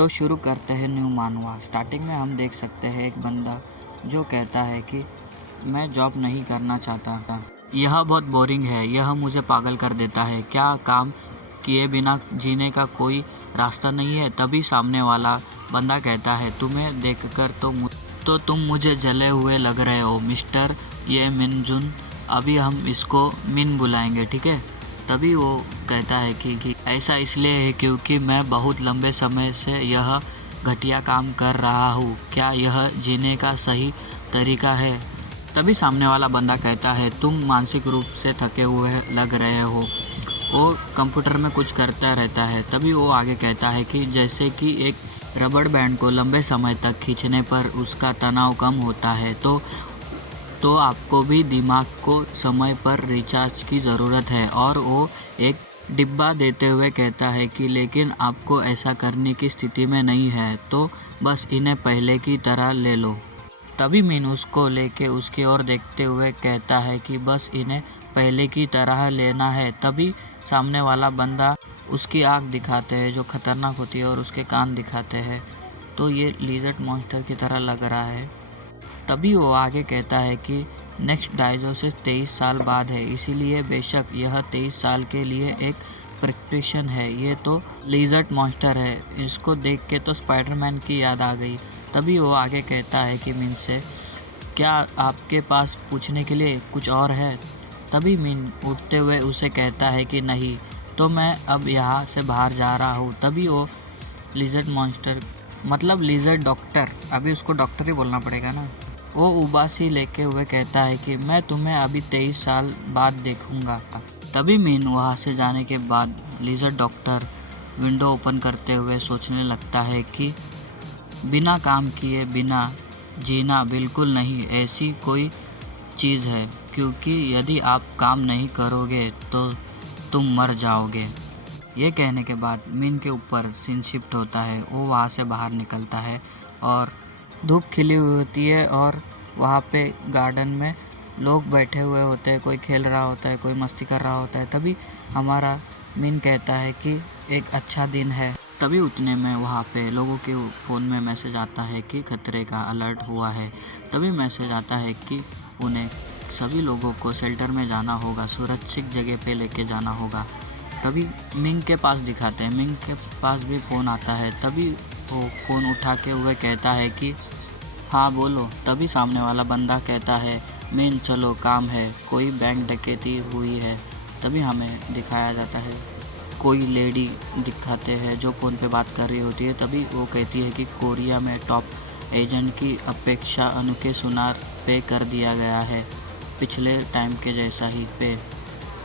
तो शुरू करते हैं न्यू मानवा। स्टार्टिंग में हम देख सकते हैं एक बंदा जो कहता है कि मैं जॉब नहीं करना चाहता था, यह बहुत बोरिंग है, यह मुझे पागल कर देता है, क्या काम किए बिना जीने का कोई रास्ता नहीं है। तभी सामने वाला बंदा कहता है तुम्हें देखकर तो तुम मुझे जले हुए लग रहे हो मिस्टर ये मिनजुन, अभी हम इसको मिन बुलाएंगे, ठीक है। तभी वो कहता है कि ऐसा इसलिए है क्योंकि मैं बहुत लंबे समय से यह घटिया काम कर रहा हूँ, क्या यह जीने का सही तरीका है। तभी सामने वाला बंदा कहता है तुम मानसिक रूप से थके हुए लग रहे हो। वो कंप्यूटर में कुछ करता रहता है। तभी वो आगे कहता है कि जैसे कि एक रबड़ बैंड को लंबे समय तक खींचने पर उसका तनाव कम होता है, तो आपको भी दिमाग को समय पर रिचार्ज की ज़रूरत है। और वो एक डिब्बा देते हुए कहता है कि लेकिन आपको ऐसा करने की स्थिति में नहीं है, तो बस इन्हें पहले की तरह ले लो। तभी मीन उसको लेके उसकी ओर देखते हुए कहता है कि बस इन्हें पहले की तरह लेना है। तभी सामने वाला बंदा उसकी आँख दिखाते हैं जो खतरनाक होती है और उसके कान दिखाते हैं, तो ये लिजर्ड मॉन्स्टर की तरह लग रहा है। तभी वो आगे कहता है कि नेक्स्ट डायग्नोसिस 23 साल बाद है, इसीलिए बेशक यह 23 साल के लिए एक प्रिस्क्रिप्शन है। ये तो लिजर्ड मॉन्स्टर है, इसको देख के तो स्पाइडरमैन की याद आ गई। तभी वो आगे कहता है कि मिन से क्या आपके पास पूछने के लिए कुछ और है। तभी मिन उठते हुए उसे कहता है कि नहीं, तो मैं अब यहाँ से बाहर जा रहा हूँ। तभी वो लिजर्ड मॉन्स्टर मतलब लिजर्ड डॉक्टर, अभी उसको डॉक्टर ही बोलना पड़ेगा ना, वो उबासी लेके हुए कहता है कि मैं तुम्हें अभी 23 साल बाद देखूंगा। तभी मीन वहाँ से जाने के बाद लिजर्ड डॉक्टर विंडो ओपन करते हुए सोचने लगता है कि बिना काम किए बिना जीना बिल्कुल नहीं ऐसी कोई चीज़ है, क्योंकि यदि आप काम नहीं करोगे तो तुम मर जाओगे। ये कहने के बाद मिन के ऊपर सीन शिफ्ट होता है। वो वहाँ से बाहर निकलता है और धूप खिली हुई होती है और वहाँ पे गार्डन में लोग बैठे हुए होते हैं, कोई खेल रहा होता है, कोई मस्ती कर रहा होता है। तभी हमारा मिन कहता है कि एक अच्छा दिन है। तभी उतने में वहाँ पे लोगों के फ़ोन में मैसेज आता है कि खतरे का अलर्ट हुआ है। तभी मैसेज आता है कि उन्हें सभी लोगों को शेल्टर में जाना होगा, सुरक्षित जगह पे लेके जाना होगा। तभी मिंग के पास दिखाते हैं, मिंग के पास भी फ़ोन आता है। तभी वो फ़ोन उठा के हुए कहता है कि हाँ बोलो। तभी सामने वाला बंदा कहता है मिन चलो काम है, कोई बैंक डकैती हुई है। तभी हमें दिखाया जाता है कोई लेडी दिखाते हैं जो फ़ोन पे बात कर रही होती है। तभी वो कहती है कि कोरिया में टॉप एजेंट की अपेक्षा अनोखे सुनार पे कर दिया गया है, पिछले टाइम के जैसा ही पे।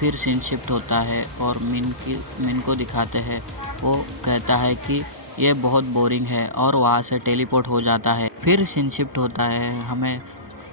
फिर सीन शिफ्ट होता है और मिन को दिखाते हैं। वो कहता है कि ये बहुत बोरिंग है और वहाँ से टेलीपोर्ट हो जाता है। फिर सीन शिफ्ट होता है, हमें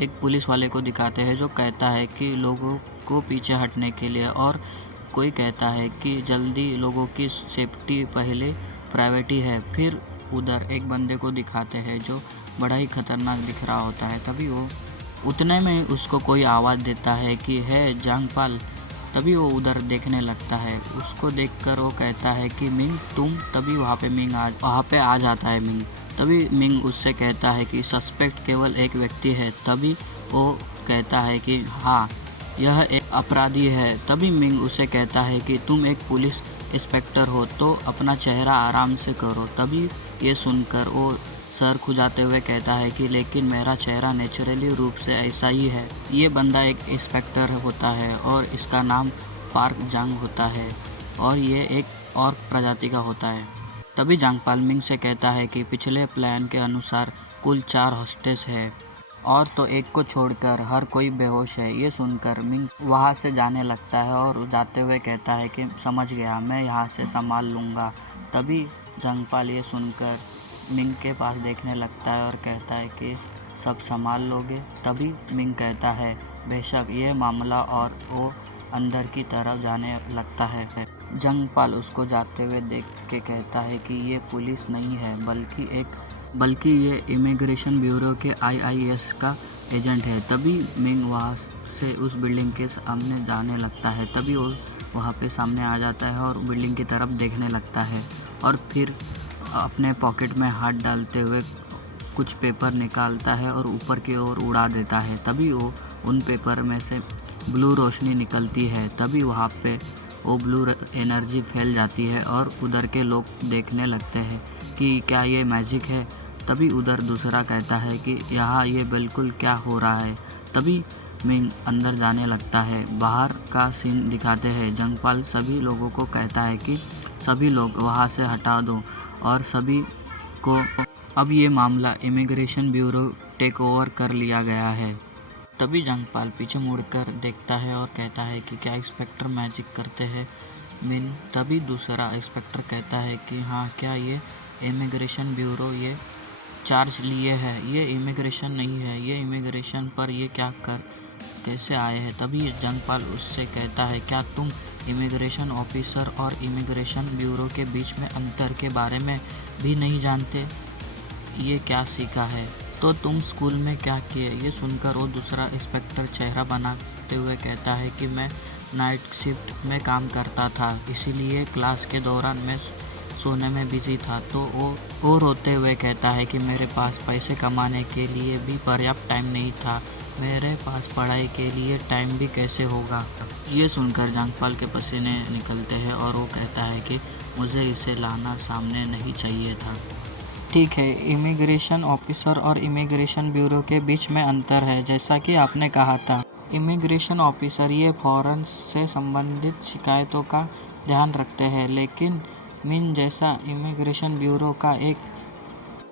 एक पुलिस वाले को दिखाते हैं जो कहता है कि लोगों को पीछे हटने के लिए, और कोई कहता है कि जल्दी लोगों की सेफ्टी पहले प्रायोरिटी है। फिर उधर एक बंदे को दिखाते हैं जो बड़ा ही खतरनाक दिख रहा होता है। तभी वो उतने में उसको कोई आवाज़ देता है कि है जांगपाल। तभी वो उधर देखने लगता है, उसको देखकर वो कहता है कि मिंग तुम। तभी वहाँ पे आ जाता है मिंग। तभी मिंग उससे कहता है कि सस्पेक्ट केवल एक व्यक्ति है। तभी वो कहता है कि हाँ यह एक अपराधी है। तभी मिंग उसे कहता है कि तुम एक पुलिस इंस्पेक्टर हो तो अपना चेहरा आराम से करो। तभी ये सुनकर वो सर खुजाते हुए कहता है कि लेकिन मेरा चेहरा नेचुरली रूप से ऐसा ही है। ये बंदा एक इंस्पेक्टर होता है और इसका नाम पार्क जांग होता है और ये एक और प्रजाति का होता है। तभी जांगपाल मिंग से कहता है कि पिछले प्लान के अनुसार कुल 4 हॉस्टेस है और तो एक को छोड़कर हर कोई बेहोश है। ये सुनकर मिंग वहाँ से जाने लगता है और जाते हुए कहता है कि समझ गया, मैं यहाँ से संभाल लूँगा। तभी जांगपाल ये सुनकर मिंग के पास देखने लगता है और कहता है कि सब संभाल लोगे। तभी मिंग कहता है बेशक, ये मामला, और वो अंदर की तरफ जाने लगता है। जांगपाल उसको जाते हुए देख के कहता है कि ये पुलिस नहीं है बल्कि ये इमिग्रेशन ब्यूरो के IIS का एजेंट है। तभी मिंग वहाँ से उस बिल्डिंग के सामने जाने लगता है। तभी वो वहाँ पे सामने आ जाता है और बिल्डिंग की तरफ देखने लगता है और फिर अपने पॉकेट में हाथ डालते हुए कुछ पेपर निकालता है और ऊपर की ओर उड़ा देता है। तभी वो उन पेपर में से ब्लू रोशनी निकलती है। तभी वहाँ पे वो ब्लू एनर्जी फैल जाती है और उधर के लोग देखने लगते हैं कि क्या ये मैजिक है। तभी उधर दूसरा कहता है कि यहाँ ये बिल्कुल क्या हो रहा है। तभी मिंग अंदर जाने लगता है। बाहर का सीन दिखाते हैं। जंगपाल सभी लोगों को कहता है कि सभी लोग वहाँ से हटा दो और सभी को अब ये मामला इमिग्रेशन ब्यूरो टेक ओवर कर लिया गया है। तभी जंगपाल पीछे मुड़कर देखता है और कहता है कि क्या इंस्पेक्टर मैजिक करते हैं मिन। तभी दूसरा इंस्पेक्टर कहता है कि हाँ, क्या ये इमिग्रेशन ब्यूरो ये चार्ज लिए है, ये इमिग्रेशन नहीं है, ये इमिग्रेशन पर ये क्या कर कैसे आए हैं। तभी जंगपाल उससे कहता है क्या तुम इमिग्रेशन ऑफिसर और इमिग्रेशन ब्यूरो के बीच में अंतर के बारे में भी नहीं जानते, ये क्या सीखा है तो तुम स्कूल में क्या किए। ये सुनकर वो दूसरा इंस्पेक्टर चेहरा बनाते हुए कहता है कि मैं नाइट शिफ्ट में काम करता था, इसीलिए क्लास के दौरान मैं सोने में बिजी था। तो वो रोते हुए कहता है कि मेरे पास पैसे कमाने के लिए भी पर्याप्त टाइम नहीं था, मेरे पास पढ़ाई के लिए टाइम भी कैसे होगा। ये सुनकर जंगपाल के पसीने निकलते हैं और वो कहता है कि मुझे इसे लाना सामने नहीं चाहिए था। ठीक है, इमिग्रेशन ऑफिसर और इमिग्रेशन ब्यूरो के बीच में अंतर है, जैसा कि आपने कहा था। इमिग्रेशन ऑफिसर ये फ़ॉरेन से संबंधित शिकायतों का ध्यान रखते हैं, लेकिन मिन जैसा इमिग्रेशन ब्यूरो का एक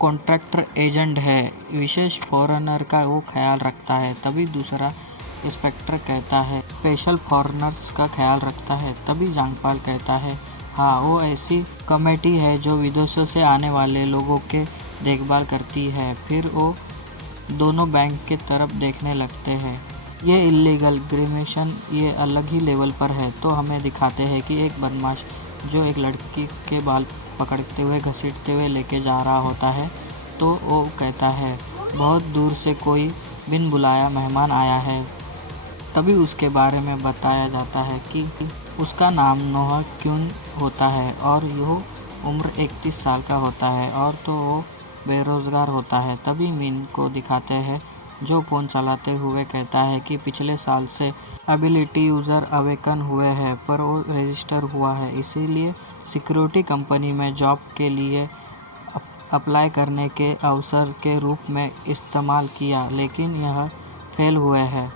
कॉन्ट्रैक्टर एजेंट है, विशेष फॉरेनर का वो ख्याल रखता है। तभी दूसरा इंस्पेक्टर कहता है स्पेशल फॉरेनर्स का ख्याल रखता है। तभी जंगपाल कहता है हाँ, वो ऐसी कमेटी है जो विदेशों से आने वाले लोगों के देखभाल करती है। फिर वो दोनों बैंक की तरफ देखने लगते हैं। ये इलीगल ग्रेमेशन ये अलग ही लेवल पर है। तो हमें दिखाते हैं कि एक बदमाश जो एक लड़की के बाल पकड़ते हुए घसीटते हुए लेके जा रहा होता है, तो वो कहता है बहुत दूर से कोई बिन बुलाया मेहमान आया है। तभी उसके बारे में बताया जाता है कि उसका नाम नोह क्यून होता है और यह उम्र 31 साल का होता है और तो वो बेरोज़गार होता है। तभी मिन को दिखाते हैं जो फ़ोन चलाते हुए कहता है कि पिछले साल से एबिलिटी यूज़र अवेकन हुए हैं पर वो रजिस्टर हुआ है, इसीलिए सिक्योरिटी कंपनी में जॉब के लिए अप्लाई करने के अवसर के रूप में इस्तेमाल किया, लेकिन यह फेल हुए है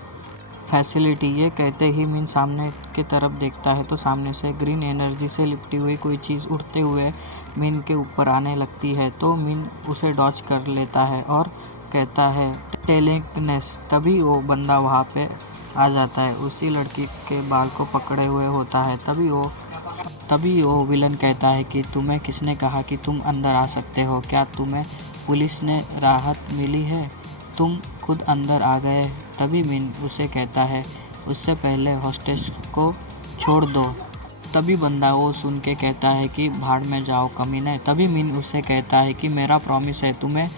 फैसिलिटी। ये कहते ही मिन सामने की तरफ देखता है तो सामने से ग्रीन एनर्जी से लिपटी हुई कोई चीज़ उड़ते हुए मिन के ऊपर आने लगती है। तो मिन उसे डॉच कर लेता है और कहता है टेलेक्नेस। तभी वो बंदा वहाँ पे आ जाता है, उसी लड़की के बाल को पकड़े हुए होता है। तभी वो विलन कहता है कि तुम्हें किसने कहा कि तुम अंदर आ सकते हो, क्या तुम्हें पुलिस ने राहत मिली है, तुम खुद अंदर आ गए। तभी मिन उसे कहता है उससे पहले हॉस्टेस को छोड़ दो। तभी बंदा वो सुन के कहता है कि भाड़ में जाओ कमीने। तभी मिन उसे कहता है कि मेरा प्रॉमिस है तुम्हें,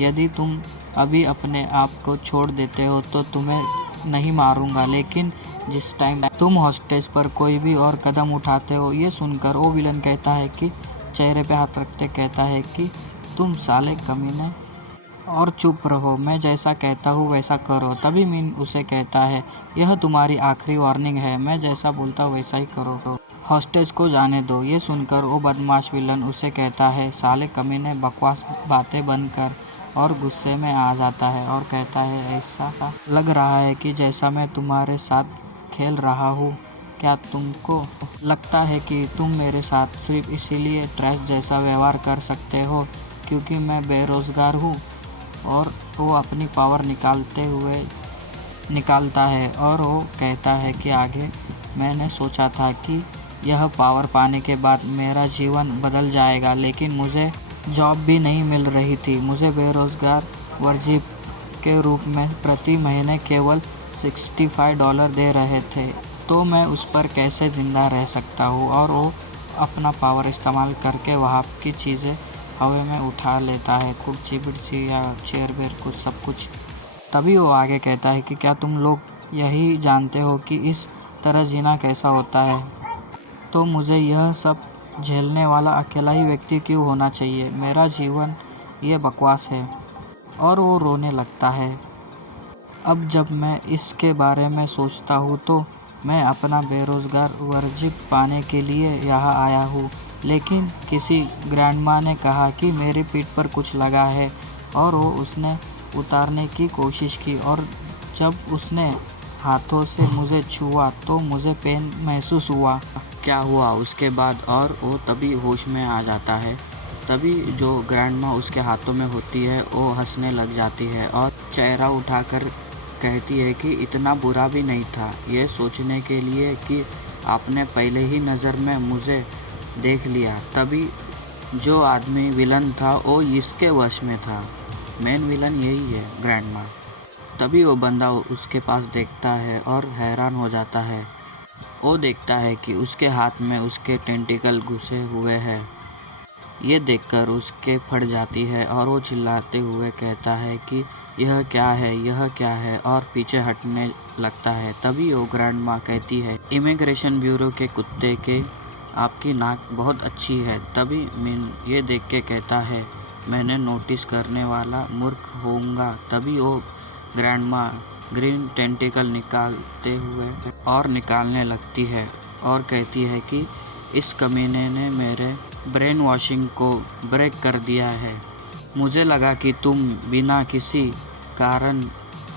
यदि तुम अभी अपने आप को छोड़ देते हो तो तुम्हें नहीं मारूंगा, लेकिन जिस टाइम तुम हॉस्टेस पर कोई भी और कदम उठाते हो। ये सुनकर वो विलन कहता है कि चेहरे पे हाथ रखते कहता है कि तुम साले कमीने और चुप रहो, मैं जैसा कहता हूँ वैसा करो। तभी मिन उसे कहता है यह तुम्हारी आखिरी वार्निंग है, मैं जैसा बोलता हूँ वैसा ही करो, हॉस्टेज को जाने दो। ये सुनकर वो बदमाश विलन उसे कहता है साले कमीने बकवास बातें बंद कर, और गुस्से में आ जाता है और कहता है ऐसा लग रहा है कि जैसा मैं तुम्हारे साथ खेल रहा हूँ, क्या तुमको लगता है कि तुम मेरे साथ सिर्फ इसीलिए ट्रैश जैसा व्यवहार कर सकते हो क्योंकि मैं बेरोज़गार हूँ। और वो अपनी पावर निकालता है और वो कहता है कि आगे मैंने सोचा था कि यह पावर पाने के बाद मेरा जीवन बदल जाएगा, लेकिन मुझे जॉब भी नहीं मिल रही थी। मुझे बेरोज़गार वर्जित के रूप में प्रति महीने केवल $65 दे रहे थे, तो मैं उस पर कैसे ज़िंदा रह सकता हूँ। और वो अपना पावर इस्तेमाल करके वहाँ की चीज़ें हवा में उठा लेता है, कुर्सी बिर्सी या चेयर वेयर कुछ सब कुछ। तभी वो आगे कहता है कि क्या तुम लोग यही जानते हो कि इस तरह जीना कैसा होता है, तो मुझे यह सब झेलने वाला अकेला ही व्यक्ति क्यों होना चाहिए? मेरा जीवन ये बकवास है। और वो रोने लगता है। अब जब मैं इसके बारे में सोचता हूँ तो मैं अपना बेरोज़गार वर्जित पाने के लिए यहाँ आया हूँ, लेकिन किसी ग्रैंडमा ने कहा कि मेरी पीठ पर कुछ लगा है और वो उसने उतारने की कोशिश की, और जब उसने हाथों से मुझे छुआ तो मुझे पेन महसूस हुआ। क्या हुआ उसके बाद? और वो तभी होश में आ जाता है। तभी जो ग्रैंडमा उसके हाथों में होती है वो हंसने लग जाती है और चेहरा उठाकर कहती है कि इतना बुरा भी नहीं था, ये सोचने के लिए कि आपने पहले ही नज़र में मुझे देख लिया। तभी जो आदमी विलन था वो इसके वश में था। मेन विलन यही है, ग्रैंडमा। तभी वो बंदा उसके पास देखता है और हैरान हो जाता है। वो देखता है कि उसके हाथ में उसके टेंटिकल घुसे हुए हैं। ये देखकर उसके फट जाती है और वो चिल्लाते हुए कहता है कि यह क्या है, यह क्या है, और पीछे हटने लगता है। तभी वो ग्रैंडमा कहती है, इमिग्रेशन ब्यूरो के कुत्ते के आपकी नाक बहुत अच्छी है। तभी मिन ये देख के कहता है, मैंने नोटिस करने वाला मूर्ख होऊंगा। तभी वो ग्रैंडमा ग्रीन टेंटिकल निकालते हुए और निकालने लगती है और कहती है कि इस कमीने ने मेरे ब्रेन वॉशिंग को ब्रेक कर दिया है। मुझे लगा कि तुम बिना किसी कारण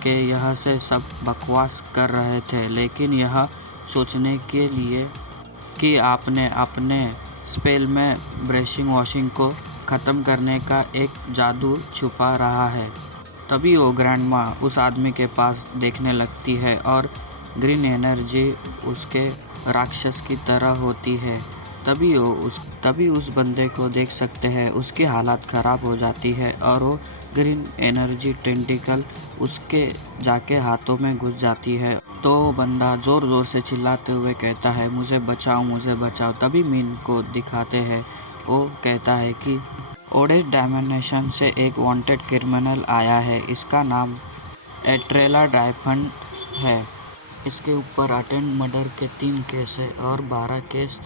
के यह से सब बकवास कर रहे थे, लेकिन यह सोचने के लिए कि आपने अपने स्पेल में ब्रशिंग वॉशिंग को ख़त्म करने का एक जादू छुपा रहा है। तभी वो ग्रैंडमा उस आदमी के पास देखने लगती है और ग्रीन एनर्जी उसके राक्षस की तरह होती है। तभी उस बंदे को देख सकते हैं, उसकी हालत ख़राब हो जाती है और वो ग्रीन एनर्जी टेंटिकल उसके जाके हाथों में घुस जाती है। तो वो बंदा ज़ोर ज़ोर से चिल्लाते हुए कहता है, मुझे बचाओ, मुझे बचाओ। तभी मीन को दिखाते हैं। वो कहता है कि ओडेस डायमेंशन से एक वांटेड क्रिमिनल आया है। इसका नाम एट्रेला ड्राइफन है। इसके ऊपर अटेम्प्ट मर्डर के 3 केस है और 12 केस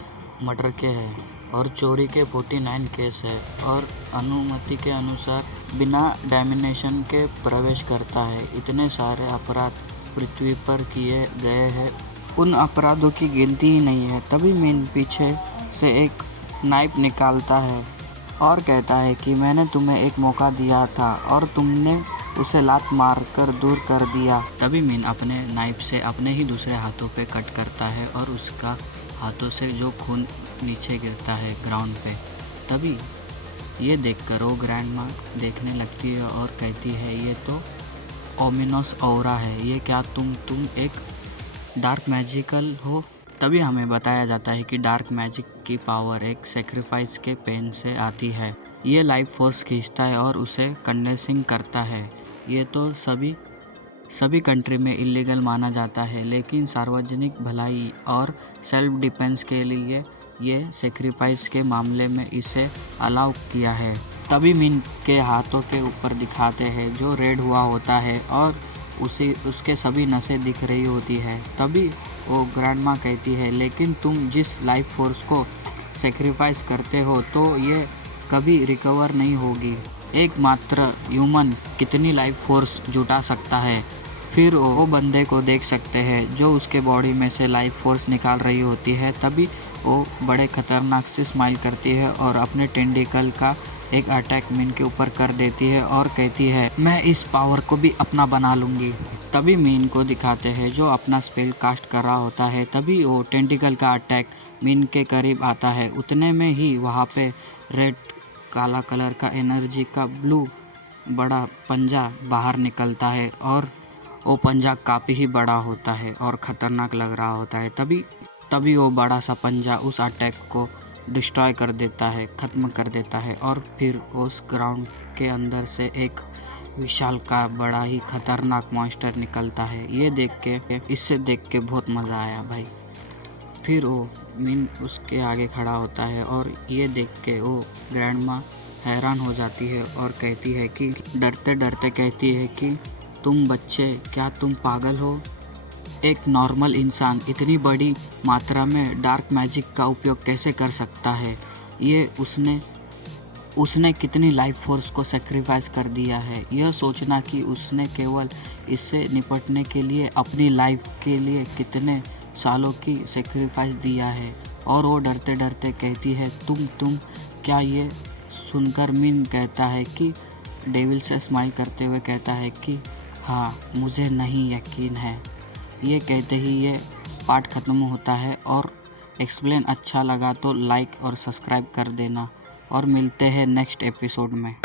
मर्डर के हैं और चोरी के 49 केस है, और अनुमति के अनुसार बिना डायमेंशन के प्रवेश करता है। इतने सारे अपराध पृथ्वी पर किए गए हैं, उन अपराधों की गिनती ही नहीं है। तभी मीन पीछे से एक नाइफ निकालता है और कहता है कि मैंने तुम्हें एक मौका दिया था और तुमने उसे लात मारकर दूर कर दिया। तभी मीन अपने नाइफ से अपने ही दूसरे हाथों पे कट करता है और उसका हाथों से जो खून नीचे गिरता है ग्राउंड पे। तभी ये देखकर वो ग्रैंडमा देखने लगती है और कहती है, ये तो ओमिनस ऑरा है। ये क्या तुम एक डार्क मैजिकल हो? तभी हमें बताया जाता है कि डार्क मैजिक की पावर एक सेक्रीफाइस के पेन से आती है। ये लाइफ फोर्स खींचता है और उसे कंडेंसिंग करता है। ये तो सभी कंट्री में इलीगल माना जाता है, लेकिन सार्वजनिक भलाई और सेल्फ डिफेंस के लिए ये सेक्रीफाइस के मामले में इसे अलाउ किया है। तभी मीन के हाथों के ऊपर दिखाते हैं जो रेड हुआ होता है और उसके सभी नसें दिख रही होती है। तभी वो ग्रैंडमा कहती है, लेकिन तुम जिस लाइफ फोर्स को सेक्रीफाइस करते हो तो ये कभी रिकवर नहीं होगी। एकमात्र ह्यूमन कितनी लाइफ फोर्स जुटा सकता है? फिर वो बंदे को देख सकते हैं जो उसके बॉडी में से लाइफ फोर्स निकाल रही होती है। तभी वो बड़े खतरनाक से स्माइल करती है और अपने टेंटिकल का एक अटैक मीन के ऊपर कर देती है और कहती है, मैं इस पावर को भी अपना बना लूँगी। तभी मीन को दिखाते हैं जो अपना स्पेल कास्ट कर रहा होता है। तभी वो टेंटिकल का अटैक मीन के करीब आता है। उतने में ही वहाँ पे रेड काला कलर का एनर्जी का ब्लू बड़ा पंजा बाहर निकलता है और वो पंजा काफ़ी ही बड़ा होता है और ख़तरनाक लग रहा होता है। तभी वो बड़ा सा पंजा उस अटैक को डिस्ट्रॉय कर देता है, ख़त्म कर देता है, और फिर उस ग्राउंड के अंदर से एक विशाल का बड़ा ही खतरनाक मॉन्स्टर निकलता है। इससे देख के बहुत मज़ा आया भाई। फिर वो मीन उसके आगे खड़ा होता है और ये देख के वो ग्रैंडमा हैरान हो जाती है और कहती है कि डरते डरते कहती है कि तुम बच्चे, क्या तुम पागल हो? एक नॉर्मल इंसान इतनी बड़ी मात्रा में डार्क मैजिक का उपयोग कैसे कर सकता है। ये उसने कितनी लाइफ फोर्स को सेक्रीफाइस कर दिया है। यह सोचना कि उसने केवल इससे निपटने के लिए अपनी लाइफ के लिए कितने सालों की सेक्रीफाइस दिया है। और वो डरते डरते कहती है तुम क्या। ये सुनकर मिन कहता है कि डेविल से स्माइल करते हुए कहता है कि हाँ, मुझे नहीं यकीन है। ये कहते ही ये पार्ट ख़त्म होता है। और एक्सप्लेन अच्छा लगा तो लाइक और सब्सक्राइब कर देना और मिलते हैं नेक्स्ट एपिसोड में।